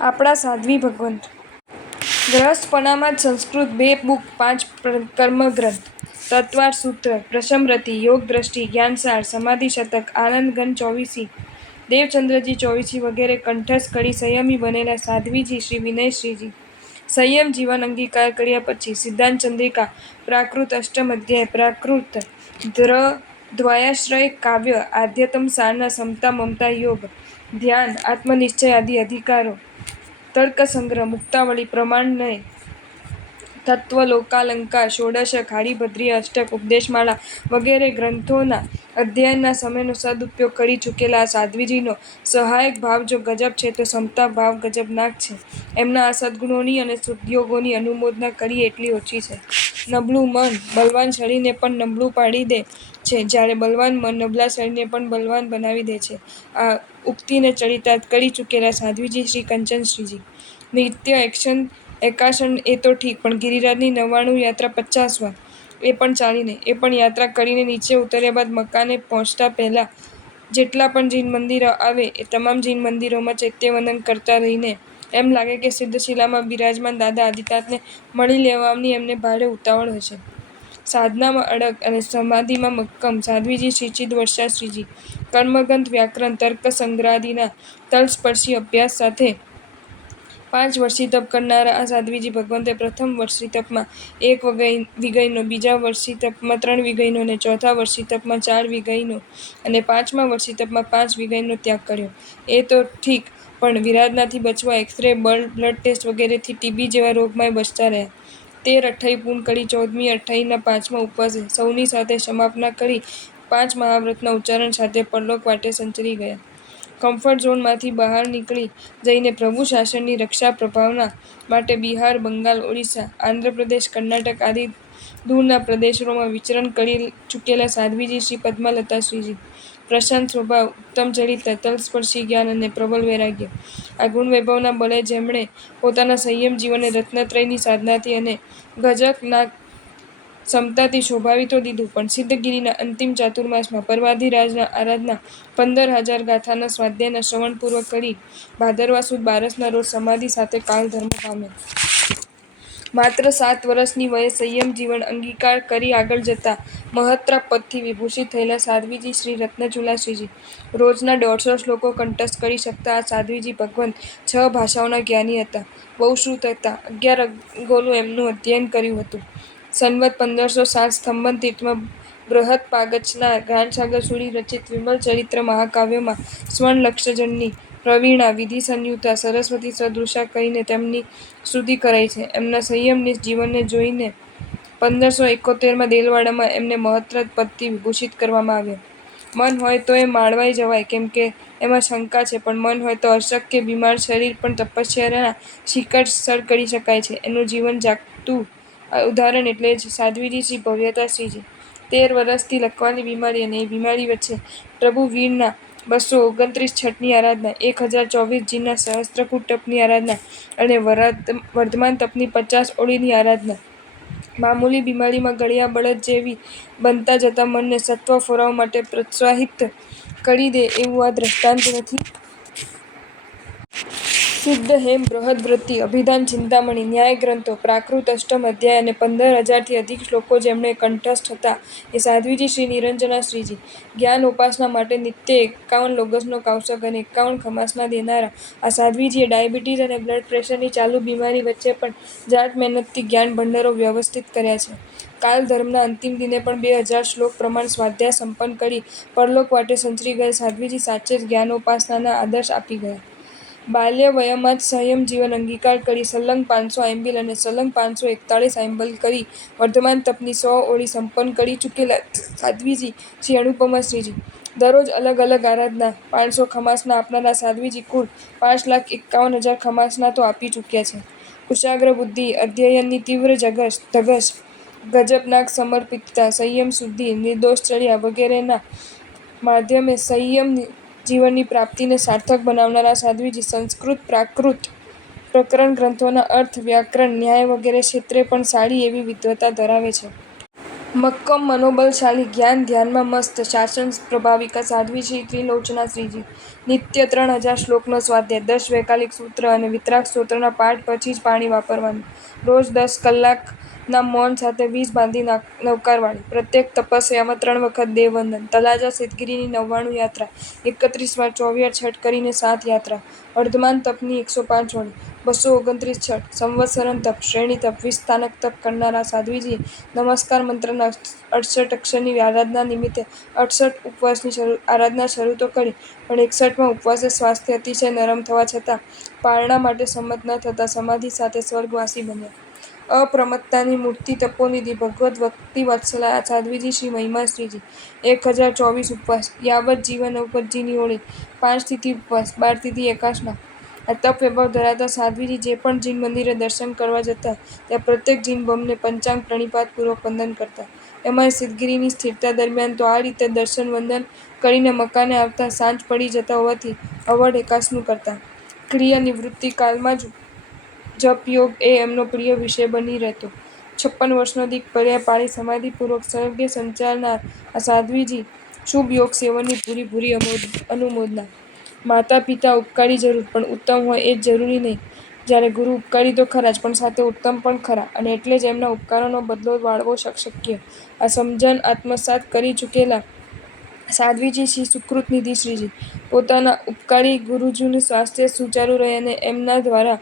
આપણા સાધ્વી ભગવંત ગ્રહસ્થપણામાં જ સંસ્કૃત 2 બુક 5 કર્મગ્રંથ તત્વાર સૂત્ર પ્રશમરતિ યોગ દ્રષ્ટિ જ્ઞાનસાર સમાધિ શતક આનંદ ઘન 24 દેવચંદ્રજી 24 વગેરે કંઠસ્થ કરી સંયમી બનેલા સાધ્વીજી શ્રી વિનયશ્રીજી સંયમ જીવન અંગીકાર કર્યા પછી સિદ્ધાંત ચંદ્રિકા પ્રાકૃત અષ્ટમ અધ્યાય પ્રાકૃત દ્વયાશ્રય કાવ્ય આધ્યતમ સારના સમતા મમતા યોગ ધ્યાન આત્મનિશ્ચય આદિ અધિકારો તર્કસંગ્રહ મુક્તાવળી પ્રમાણનય તત્વલોકાલંકાર ષોડશક હાડીભદ્રીય અષ્ટક ઉપદેશમાળા વગેરે ગ્રંથોના અધ્યયનના સમયનો સદુપયોગ કરી ચૂકેલા આ સાધ્વીજીનો સહાયક ભાવ જો ગજબ છે તો સમતા ભાવ ગજબનાક છે. એમના આ સદ્ગુણોની અને સદયોગોની અનુમોદના કરીએ એટલી ઓછી છે. નબળું મન બલવાન શરીરને પણ નબળું પાડી દે છે, જ્યારે બલવાન મન નબળા શરીરને પણ બલવાન બનાવી દે છે. આ ઉક્તિને ચરિતાર્થ કરી ચૂકેલા સાધ્વીજી શ્રી કંચનશ્રીજી નિત્ય એકાસન એ તો ઠીક, પણ ગિરિરાજની 99 યાત્રા 50 વાર એ પણ ચાલી નહીં. એ પણ યાત્રા કરીને નીચે ઉતર્યા બાદ મકાને પહોંચતા પહેલા જેટલા પણ જીન મંદિરો આવે એ તમામ જીન મંદિરોમાં ચૈત્યવંદન કરતા રહીને એમ લાગે કે સિદ્ધશિલામાં બિરાજમાન દાદા આદિનાથને મળી લેવાની એમને ભારે ઉતાવળ હોય છે. સાધનામાં અડગ અને સમાધિમાં મક્કમ સાધ્વીજી શ્રી ચિદવર્ષાશ્રીજી કર્મગ્રંથ વ્યાકરણ તર્ક સંગ્રહાદિના તલસ્પર્શી અભ્યાસ સાથે 5 વર્ષી તપ કરનારા આ સાધ્વીજી ભગવંતે પ્રથમ વર્ષી તપમાં 1 વિગયનો, બીજા વર્ષી તપમાં 3 વિગયનો અને ચોથા વર્ષી તપમાં 4 વિગયનો અને 5મા વર્ષી તપમાં 5 વિગયનો ત્યાગ કર્યો. એ તો ઠીક, પણ વિરાધનાથી બચવા એક્સ-રે, બ્લડ ટેસ્ટ વગેરેથી ટીબી જેવા રોગમાંય બચતા રહ્યા. 13 અઠ્ઠાઈ પૂર્ણ કરી 14મી અઠ્ઠાઈના 5મા ઉપવાસે સૌની સાથે સમાપના કરી 5 મહાવ્રતના ઉચ્ચારણ સાથે પરલોક વાટે સંચરી ગયા. કમ્ફર્ટ ઝોનમાંથી બહાર નીકળી જઈને પ્રભુ શાસનની રક્ષા પ્રભાવના માટે બિહાર, બંગાળ, ઓડિશા, આંધ્રપ્રદેશ, કર્ણાટક આદિ દૂરના પ્રદેશોમાં વિચરણ કરી ચૂકેલા સાધ્વીજી શ્રી પદ્મલતાશ્રીજી પ્રશાંત સ્વભાવ, ઉત્તમ ચરિત્ર, તલસ્પર્શી જ્ઞાન અને પ્રબળ વૈરાગ્ય આ ગુણવૈભવના બળે જેમણે પોતાના સંયમ જીવનને રત્નત્રયની સાધનાથી અને ગજબનાક સમતાથી શોભાવી તો દીધું, પણ સિદ્ધગિરિના અંતિમ ચાતુર્માસમાં પર્વાધિરાજના આરાધના 15,000 ગાથાના સ્વાધ્યાયના શ્રવણપૂર્વક કરી ભાદરવા સુદ 12ના રોજ સમાધિ સાથે કાલધર્મ પામ્યા. માત્ર 7 વર્ષની વયે સંયમ જીવન અંગીકાર કરી આગળ જતા મહત્તરા પદથી વિભૂષિત થયેલા સાધ્વીજી શ્રી રત્નચુલાશ્રીજી રોજના 150 શ્લોકો કંઠસ્થ કરી શકતા આ સાધ્વીજી ભગવંત 6 ભાષાઓના જ્ઞાની હતા, બહુશ્રુત હતા, 11 અંગોનું એમનું અધ્યયન કર્યું હતું. સંવત 1507 સ્તંભન તીર્થમાં બૃહદપાગચના જ્ઞાનસાગર સુરી રચિત વિમલ ચરિત્ર મહાકાવ્યમાં સ્વર્ણલક્ષજનની પ્રવીણા વિધિસંયુતા સરસ્વતી સદૃશા કહીને તેમની સ્તુતિ કરાઈ છે. એમના સંયમનિષ્ઠ જીવનને જોઈને 1571માં દેલવાડામાં એમને મહત્તરા પદથી વિભૂષિત કરવામાં આવ્યા. મન હોય તો એ માળવાય જવાય, કેમ કે એમાં શંકા છે, પણ મન હોય તો અશક્ય બીમાર શરીર પણ તપશ્ચર્યાના શિખર સર કરી શકાય છે. એનું જીવન જાગતું ઉદાહરણ એટલે જ સાધ્વીજી શ્રી ભવ્યતાશ્રીજી 13 વરસથી લકવાની બીમારી અને એ બીમારી વચ્ચે પ્રભુ વીરના 229 છઠની આરાધના, 1024 જીનના સહસ્ત્રકૂટ તપની આરાધના અને વર્ધમાન તપની 50 ઓળીની આરાધના મામૂલી બીમારીમાં ગળ્યા બળદ જેવી બનતા જતા મનને સત્વ ફોરાવ માટે પ્રોત્સાહિત કરી દે એવું આ દ્રષ્ટાંત નથી? સિદ્ધ હેમ બૃહદવૃત્તિ, અભિધાન ચિંતામણી, ન્યાયગ્રંથો, પ્રાકૃત અષ્ટમ અધ્યાય અને 15,000થી અધિક શ્લોકો જેમણે કંઠસ્થ હતા એ સાધ્વીજી શ્રી નિરંજનાશ્રીજી જ્ઞાન ઉપાસના માટે નિત્ય 51 લોગસનો કૌશક અને 51 ખમાસના દેનારા આ સાધ્વીજીએ ડાયાબિટીસ અને બ્લડ પ્રેશરની ચાલુ બીમારી વચ્ચે પણ જાત મહેનતથી જ્ઞાન ભંડારો વ્યવસ્થિત કર્યા છે. કાલધર્મના અંતિમ દિને પણ 2000 શ્લોક પ્રમાણ સ્વાધ્યાય સંપન્ન કરી પરલોક વાટે સંચરી ગયેલ સાધ્વીજી સાચે જ જ્ઞાનોપાસનાના આદર્શ આપી ગયા. બાલ્ય વયમાં જ સંયમ જીવન અંગીકાર કરી સલંગ 500 આંબિલ અને સલંગ 541 આંબિલ કરી વર્ધમાન તપની 100 ઓળી સંપન્ન કરી ચૂકેલા સાધ્વીજી શ્રી અનુપમાશ્રીજી દરરોજ અલગ અલગ આરાધના 500 ખમાસના આપનારા સાધ્વીજી કુલ 5,51,000 ખમાસના તો આપી ચૂક્યા છે. કુશાગ્ર બુદ્ધિ, અધ્યયનની તીવ્ર ધગશ, ગજબનાક સમર્પિતતા, સંયમ શુદ્ધિ, નિર્દોષચર્યા વગેરેના માધ્યમે સંયમ જીવનની પ્રાપ્તિને સાર્થક બનાવનારા સાધ્વીજી સંસ્કૃત પ્રાકૃત પ્રકરણ ગ્રંથોના અર્થ, વ્યાકરણ, ન્યાય વગેરે ક્ષેત્રે પણ સારી એવી વિદ્વતા ધરાવે છે. મક્કમ મનોબલશાળી જ્ઞાન ધ્યાનમાં મસ્ત શાસન પ્રભાવિકા સાધ્વીજી ત્રિલોચના શ્રીજી નિત્ય 3000 શ્લોકનો સ્વાધ્યાય 10 વૈકાલિક સૂત્ર અને વિતરાગ સ્તોત્રના પાઠ પછી જ પાણી વાપરવાનું રોજ 10 કલાકના મૌન સાથે 20 બાંધી નવકારવાળી પ્રત્યેક તપસ્યામાં 3 વખત દેવવંદન તલાજા સિદ્ધગિરીની 99 યાત્રા 31 વાર 24 છઠ કરીને 7 યાત્રા અર્ધમાન તપની 105 વળી 229 છઠ સંવત્સરન તપ શ્રેણી તપ 20 સ્થાનક તપ કરનારા સાધ્વીજીએ નમસ્કાર મંત્રના 68 અક્ષરની આરાધના નિમિત્તે 68 ઉપવાસની આરાધના શરૂ તો કરી પણ 61મા ઉપવાસે સ્વાસ્થ્ય અતિશય નરમ થવા છતાં પારણા માટે સંમત ન થતાં સમાધિ સાથે સ્વર્ગવાસી બન્યા. અપ્રમત્તાની મૂર્તિ તપોનિધિ ભગવદ્ ભક્તિ વત્સલા સાધ્વીજી શ્રી મહિમા શ્રીજી 1024 ઉપવાસ યાવત જીવન ઉપજીની ઓળી 5 તિથિ ઉપવાસ 12 તિથિ એકાસના આ તપ વૈભવ ધરાવતા સાધ્વીજી જે પણ જીન મંદિરે દર્શન કરવા જતા ત્યાં પ્રત્યેક જીન બમને પંચાંગ પ્રણિપાતપૂર્વક વંદન કરતા. એમાંય સિદ્ધગિરીની સ્થિરતા દરમિયાન તો આ રીતે દર્શન વંદન કરીને મકાને આવતા સાંજ પડી જતા હોવાથી અવઢ એકાસનું કરતા. ક્રિયા નિવૃત્તિ કાળમાં જ જપ યોગ એ એમનો પ્રિય વિષય બની રહેતો. 56 વર્ષનો દીક પર્યા પાળી સમાધિપૂર્વક સર્ગે સંચારનાર આ સાધ્વીજી શુભ યોગ સેવનની ભૂરી ભૂરી અનુમોદના. માતા પિતા ઉપકારી જરૂર પણ ઉત્તમ હોય એ જ જરૂરી નહીં. જ્યારે ગુરુ ઉપકારી તો ખરા જ પણ સાથે ઉત્તમ પણ ખરા અને એટલે જ એમના ઉપકારોનો બદલો વાળવો શક્ય. આ સમજણ આત્મસાત કરી ચૂકેલા સાધ્વીજી શ્રી સુકૃતનિધિ શ્રીજી પોતાના ઉપકારી ગુરુજીનું સ્વાસ્થ્ય સુચારું રહે અને એમના દ્વારા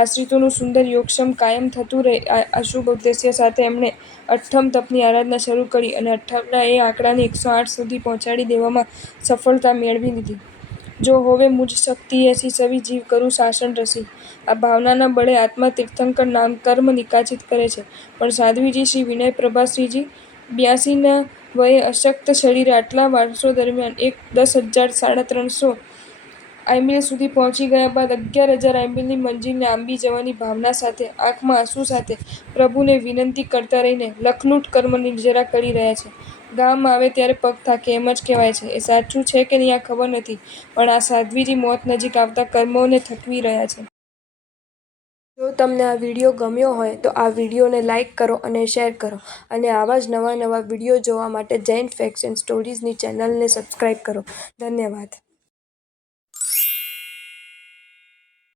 આશ્રિતોનું સુંદર યોગક્ષમ કાયમ થતું રહે આ શુભ ઉદ્દેશ્ય સાથે એમણે 8મ તપની આરાધના શરૂ કરી અને 18ના એ આંકડાને 108 સુધી પહોંચાડી દેવામાં સફળતા મેળવી લીધી. જો હોવે મુझ શક્તિ એસી સવી જીવ કરું શાસન રસી આ ભાવનાના બળે આત્મા તીર્થંકર નામ કર્મ નિકાચિત કરે છે પણ સાધ્વીજી શ્રી વિનય પ્રભા શ્રીજી 82ના વયે અશક્ત શરીરે આટલા વર્ષો દરમિયાન 10,350 આયમીલ સુધી પહોંચી ગયા બાદ 11,000 આયમીલની મંજિલને આંબી જવાની ભાવના સાથે આંખમાં આંસુ સાથે પ્રભુને વિનંતી કરતા રહીને લખલૂટ કર્મ નિર્જરા કરી રહ્યા છે. ગામ આવે ત્યારે પગ થાકે એમ જ કહેવાય છે. એ સાચું છે કે નહીં આ ખબર નથી પણ આ સાધ્વીજી મોત નજીક આવતા કર્મોને થકવી રહ્યા છે. જો તમને આ વિડીયો ગમ્યો હોય તો આ વિડીયોને લાઇક કરો અને શેર કરો અને આવા જ નવા વિડીયો જોવા માટે જૈન ફેક્ટ્સ એન્ડ સ્ટોરીઝની ચેનલને સબસ્ક્રાઇબ કરો. ધન્યવાદ.